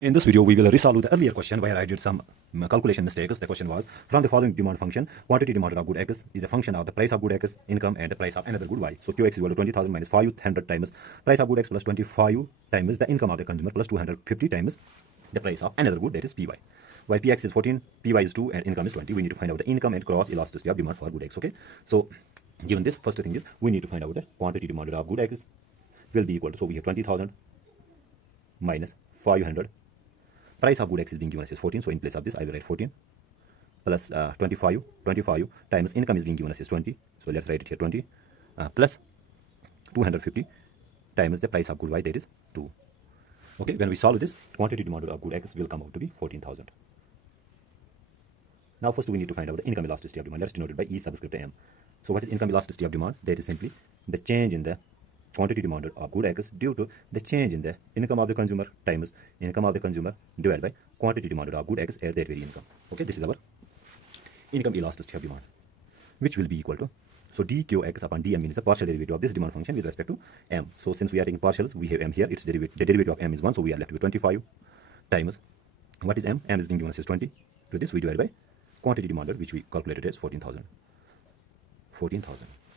In this video, we will resolve the earlier question where I did some calculation mistakes. The question was, from the following demand function, quantity demanded of good X is a function of the price of good X, income, and the price of another good Y. So Qx is equal to 20,000 minus 500 times price of good X plus 25 times the income of the consumer plus 250 times the price of another good, that is Py. While Px is 14, Py is 2, and income is 20. We need to find out the income and cross elasticity of demand for good X. Okay. So given this, first thing is we need to find out the quantity demanded of good X will be equal to, so we have 20,000 minus 500. Price of good X is being given as 14, so in place of this I will write 14 plus 25 times income is being given as 20, so let's write it here 20 plus 250 times the price of good Y, that is 2. Okay, when we solve this, quantity demanded of good X will come out to be 14,000. Now first we need to find out the income elasticity of demand. Let's denote it by E subscript M. So what is income elasticity of demand? That is simply the change in the quantity demanded of good X due to the change in the income of the consumer times income of the consumer divided by quantity demanded of good X at that very income. Okay, this is our income elasticity of demand, which will be equal to, so dqx upon dm means the partial derivative of this demand function with respect to m. So since we are taking partials, we have m here, its derivative, the derivative of m is 1, so we are left with 25 times, what is m? M is being given as 20. To this we divide by quantity demanded, which we calculated as 14,000.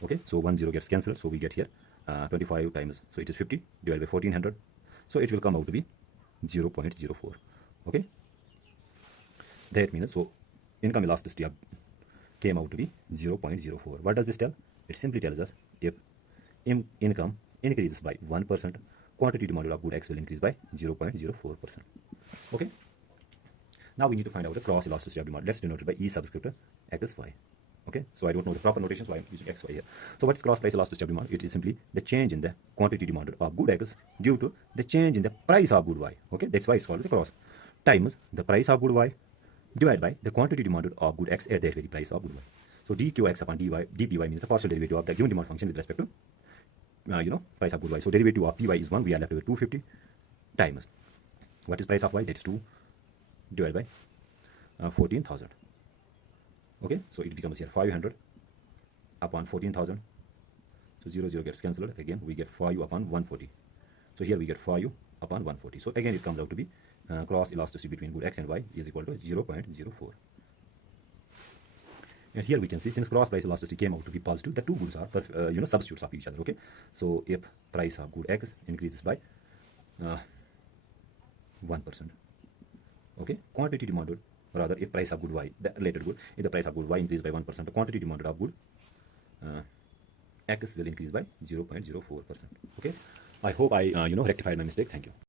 Okay, so 1 0 gets cancelled, so we get here 25 times, so it is 50 divided by 1400, so it will come out to be 0.04. okay, that means, so income elasticity came out to be 0.04. What does this tell? It simply tells us if income increases by 1%, quantity demanded of good X will increase by 0.04%. okay, now we need to find out the cross elasticity of demand. Let's denote it by E subscript XY. Okay, so I don't know the proper notation, so I'm using XY here. So what is cross price elasticity of demand? It is simply the change in the quantity demanded of good X due to the change in the price of good Y. Okay, that's why it's called the cross, times the price of good Y divided by the quantity demanded of good X at that very price of good Y. So dqx upon dpy means the partial derivative of the given demand function with respect to price of good Y. So derivative of py is 1, we are left with 250 times what is price of Y, that's 2 divided by 14,000. Okay, so it becomes here 500 upon 14,000, so 0 0 gets cancelled, again we get 5 upon 140, so here we get 5 upon 140, so again it comes out to be cross elasticity between good X and Y is equal to 0.04. And here we can see, since cross price elasticity came out to be positive, the two goods are substitutes of each other. Okay, so if price of good X increases by 1%, okay, quantity demanded, rather if price of good Y, the related good, if the price of good Y increase by 1%, the quantity demanded of good X will increase by 0.04%. okay, I hope I rectified my mistake. Thank you.